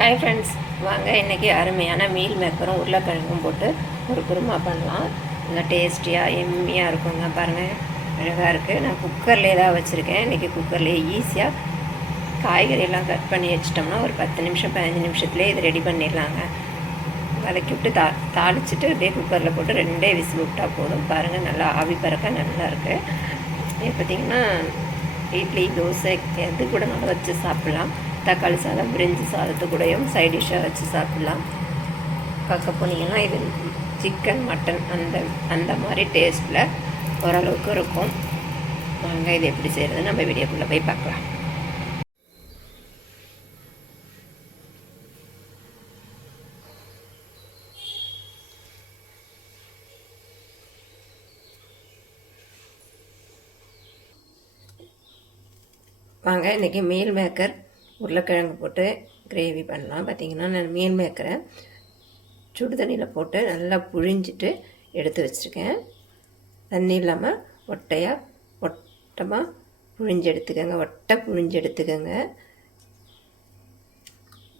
Hi friends, வாங்க இன்றைக்கி அருமையான மீல் மேக்கரும் உருளைக்கிழங்கும் போட்டு ஒரு குருமா பண்ணலாம். நல்லா டேஸ்டியாக எம்மியாக இருக்குங்க. பாருங்கள், அழகாக இருக்குது. நான் குக்கர்லேயே தான் வச்சுருக்கேன். இன்றைக்கி குக்கர்லேயே ஈஸியாக காய்கறியெல்லாம் கட் பண்ணி வச்சிட்டோம்னா ஒரு 10 நிமிஷம் 15 நிமிஷத்துலேயே இது ரெடி பண்ணிடலாங்க. வதக்கி விட்டு தாளிச்சிட்டு அப்படியே குக்கரில் போட்டு 2 விசில் விட்டால் போதும். பாருங்கள், நல்லா ஆவி பறக்க நல்லா இருக்குது. இது பார்த்திங்கன்னா இட்லி, தோசை எது கூட நல்லா வச்சு சாப்பிட்லாம். தக்காளி சாதம், பிரிஞ்சி சாதத்து கூடயும் சைட் டிஷ்ஷாக வச்சு சாப்பிட்லாம். பார்க்க போனீங்கன்னா இது சிக்கன், மட்டன் அந்த மாதிரி டேஸ்ட்டில் ஓரளவுக்கு இருக்கும். வாங்க இது எப்படி செய்கிறது நம்ம வீடியோக்குள்ளே போய் பார்க்கலாம். வாங்க இன்றைக்கி மீல் மேக்கர் உருளைக்கிழங்கு போட்டு கிரேவி பண்ணலாம். பார்த்திங்கன்னா நான் மீல் மேக்கரை சுடு தண்ணியில் போட்டு நல்லா புழிஞ்சிட்டு எடுத்து வச்சுருக்கேன். தண்ணி இல்லாமல் ஒட்டமாக புழிஞ்சு எடுத்துக்கோங்க. புழிஞ்சு எடுத்துக்கோங்க.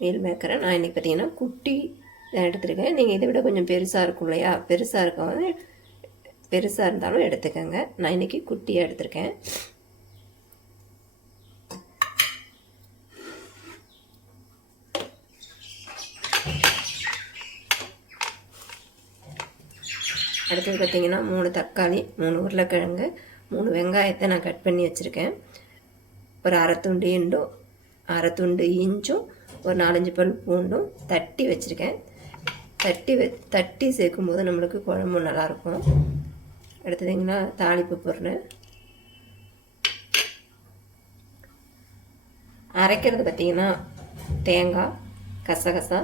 மீல் மேக்கரை நான் இன்றைக்கி பார்த்திங்கன்னா குட்டி எடுத்துருக்கேன். நீங்கள் இதை விட கொஞ்சம் பெருசாக இருக்கும் இல்லையா, பெருசாக இருந்தாலும் எடுத்துக்கோங்க. நான் இன்றைக்கி குட்டியாக எடுத்திருக்கேன். அடுத்தது பார்த்திங்கன்னா 3 தக்காளி, 3 உருளைக்கிழங்கு, 3 வெங்காயத்தை நான் கட் பண்ணி வச்சுருக்கேன். ஒரு அரை துண்டு இஞ்சும் ஒரு 4-5 பல் பூண்டும் தட்டி வச்சுருக்கேன். தட்டி சேர்க்கும்போது நம்மளுக்கு குழம்பு நல்லாயிருக்கும். அடுத்ததுங்கன்னா தாளிப்பு பொருள் அரைக்கிறது பார்த்திங்கன்னா தேங்காய், கசகசா,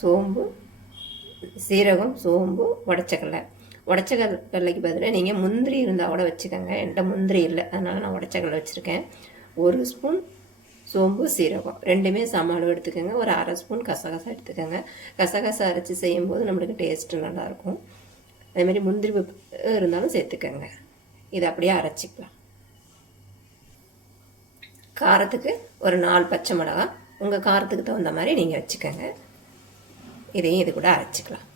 சோம்பு, சீரகம், சோம்பு, உடச்சக்கல்லைக்கு பதிலாக நீங்கள் முந்திரி இருந்தால் கூட வச்சுக்கோங்க. என்கிட்ட முந்திரி இல்லை, அதனால் நான் உடச்சக்கல்லை வச்சுருக்கேன். 1 ஸ்பூன் சோம்பு, சீரகம் ரெண்டுமே சம அளவு எடுத்துக்கோங்க. ஒரு அரை ஸ்பூன் கசகசா எடுத்துக்கோங்க. கசகசா அரைச்சி செய்யும்போது நம்மளுக்கு டேஸ்ட்டு நல்லாயிருக்கும். அதேமாதிரி முந்திரி இருந்தாலும் சேர்த்துக்கோங்க. இதை அப்படியே அரைச்சிக்கலாம். காரத்துக்கு ஒரு 4 பச்சை மிளகா, உங்கள் காரத்துக்கு தகுந்த மாதிரி நீங்கள் வச்சுக்கோங்க. இதையும் இது கூட அரைச்சிக்கலாம்.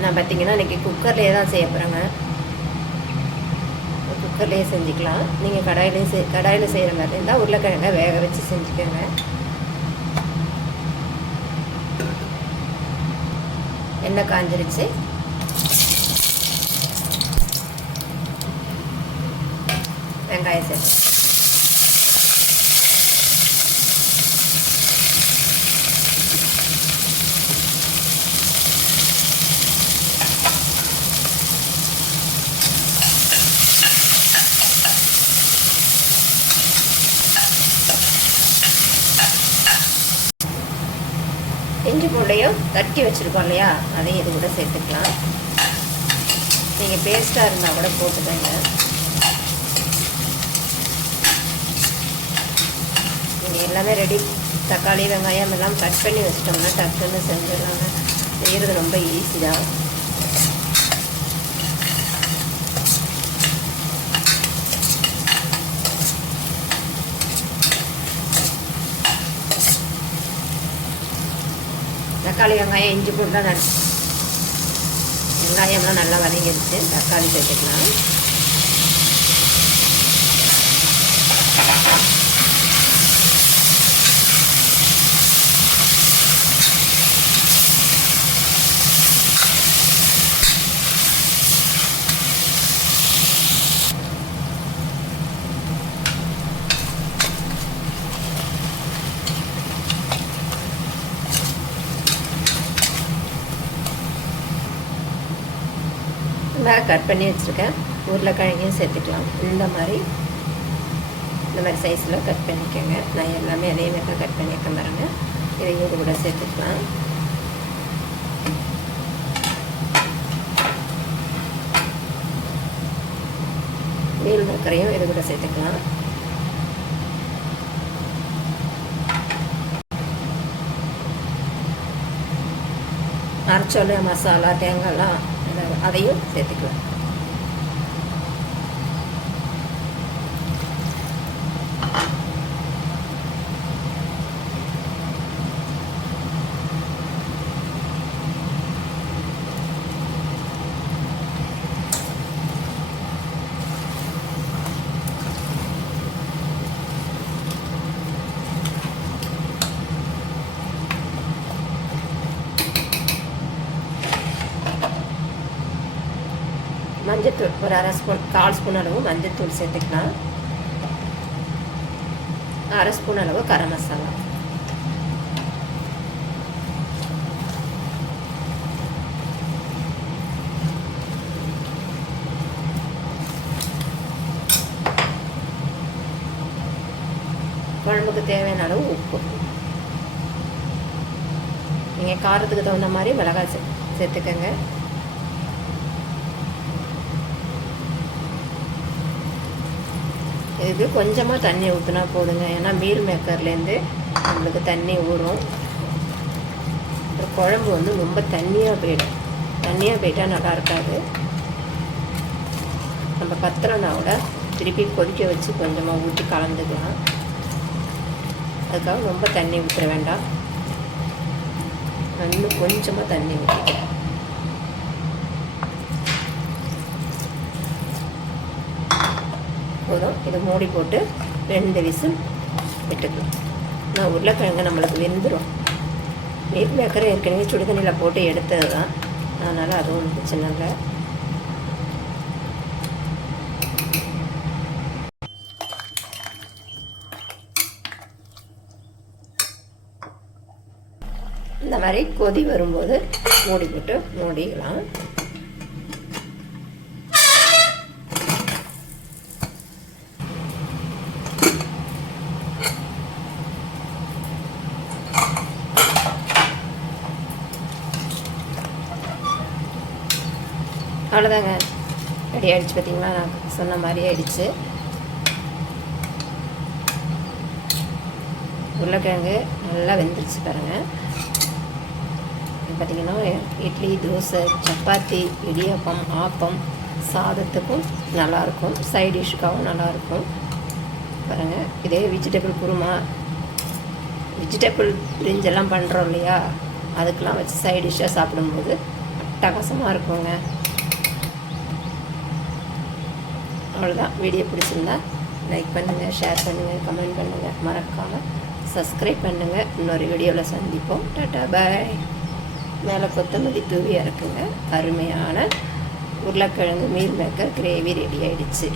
நான் பார்த்திங்கன்னா இன்றைக்கி குக்கர்லேயே தான் செய்ய போகிறேங்க. குக்கர்லேயே செஞ்சுக்கலாம். நீங்கள் கடாயில் செய்கிற மாதிரி இருந்தால் உருளைக்கிழங்கை வேக வச்சு செஞ்சுக்கோங்க. எண்ணெய் காஞ்சிருச்சு. வெங்காயம் சேர்த்து இஞ்சி பூண்டையும் தட்டி வச்சுருக்கோம் இல்லையா, அதையும் இது கூட சேர்த்துக்கலாம். நீங்கள் பேஸ்ட்டாக இருந்தால் கூட போட்டுக்கோங்க. நீங்கள் எல்லாமே ரெடி, தக்காளி, வெங்காயம் எல்லாம் கட் பண்ணி வச்சிட்டோம்னா டக்குன்னு செஞ்சிடலாங்க. செய்கிறது ரொம்ப ஈஸி தான். தக்காளி, வெங்காயம், இஞ்சி பூண்டுலாம் வெங்காயம்லாம் நல்லா வதங்கிடுச்சு. தக்காளி சேர்த்துக்கலாம். கட் பண்ணி வச்சுருக்கேன் உருளைக்கிழங்கையும் சேர்த்துக்கலாம். இந்த மாதிரி சைஸில் கட் பண்ணிக்கோங்க. நான் எல்லாமே அதே மாதிரி தான் கட் பண்ணியிருக்கேன் பாருங்க. இதையும் இது கூட சேர்த்துக்கலாம். மீல் மேக்கரையும் இது கூட சேர்த்துக்கலாம். அரைச்சோல மசாலா, தேங்காய்லாம் அதையும் சேர்த்துக்கலாம். மஞ்சத்தூள் ஒரு அரை ஸ்பூன், 1/4 ஸ்பூன் அளவு மஞ்சத்தூள் சேர்த்துக்கலாம். 1/2 ஸ்பூன் அளவு கரம் மசாலா. குழம்புக்கு தேவையான அளவு உப்பு. நீங்கள் காரத்துக்கு தகுந்த மாதிரி மிளகாய் சேர்த்துக்கங்க. இதுக்கு கொஞ்சமாக தண்ணி ஊற்றினா போதுங்க. ஏன்னா மீல் மேக்கர்லேருந்து நம்மளுக்கு தண்ணி ஊறும். குழம்பு வந்து ரொம்ப தண்ணியாக போயிட்டால் நல்லா இருக்காது. நம்ம பத்திரம்னா கூட திருப்பி கொதிக்க வச்சு கொஞ்சமாக ஊற்றி கலந்துக்கலாம். அதுக்காக ரொம்ப தண்ணி ஊற்ற வேண்டாம். இன்னும் கொஞ்சமாக தண்ணி ஊற்றிக்கலாம். போதும். இதை மூடி போட்டு 2 விசில் விட்டுக்கலாம். நான் உருளைக்கிழங்கு நம்மளுக்கு வெந்துடும். மீல் மேக்கரை ஏற்கனவே சுடுதண்ணியில் போட்டு எடுத்தது தான், அதனால் அதுவும் பிரச்சனை இல்லை. இந்த மாதிரி கொதி வரும்போது மூடி போட்டு மூடிக்கலாம். அவ்வளோதாங்க, ரெடி ஆகிடுச்சு. பார்த்தீங்களா, நான் சொன்ன மாதிரி ஆயிடுச்சு. உருளைக்கிழங்கு நல்லா வெந்துருச்சு பாருங்கள். பார்த்திங்கன்னா இட்லி, தோசை, சப்பாத்தி, இடியாப்பம், ஆப்பம், சாதத்துக்கும் நல்லாயிருக்கும். சைட் டிஷ்ஷுக்காகவும் நல்லாயிருக்கும் பாருங்கள். இதே வெஜிடபிள் குருமா, வெஜிடபிள் பிரிஞ்செல்லாம் பண்ணுறோம் இல்லையா, அதுக்கெலாம் வச்சு சைட் டிஷ்ஷாக சாப்பிடும்போது அட்டகாசமாக இருக்குங்க. அவ்வளோதான். வீடியோ பிடிச்சிருந்தா லைக் பண்ணுங்கள், ஷேர் பண்ணுங்கள், கமெண்ட் பண்ணுங்கள், மறக்காமல் சப்ஸ்கிரைப் பண்ணுங்கள். இன்னொரு வீடியோவில் சந்திப்போம். டாட்டா பாய். மேலே கொத்தமல்லி தூவி இறக்குங்க. அருமையான உருளைக்கிழங்கு மீல் மேக்கர் கிரேவி ரெடி ஆகிடுச்சு.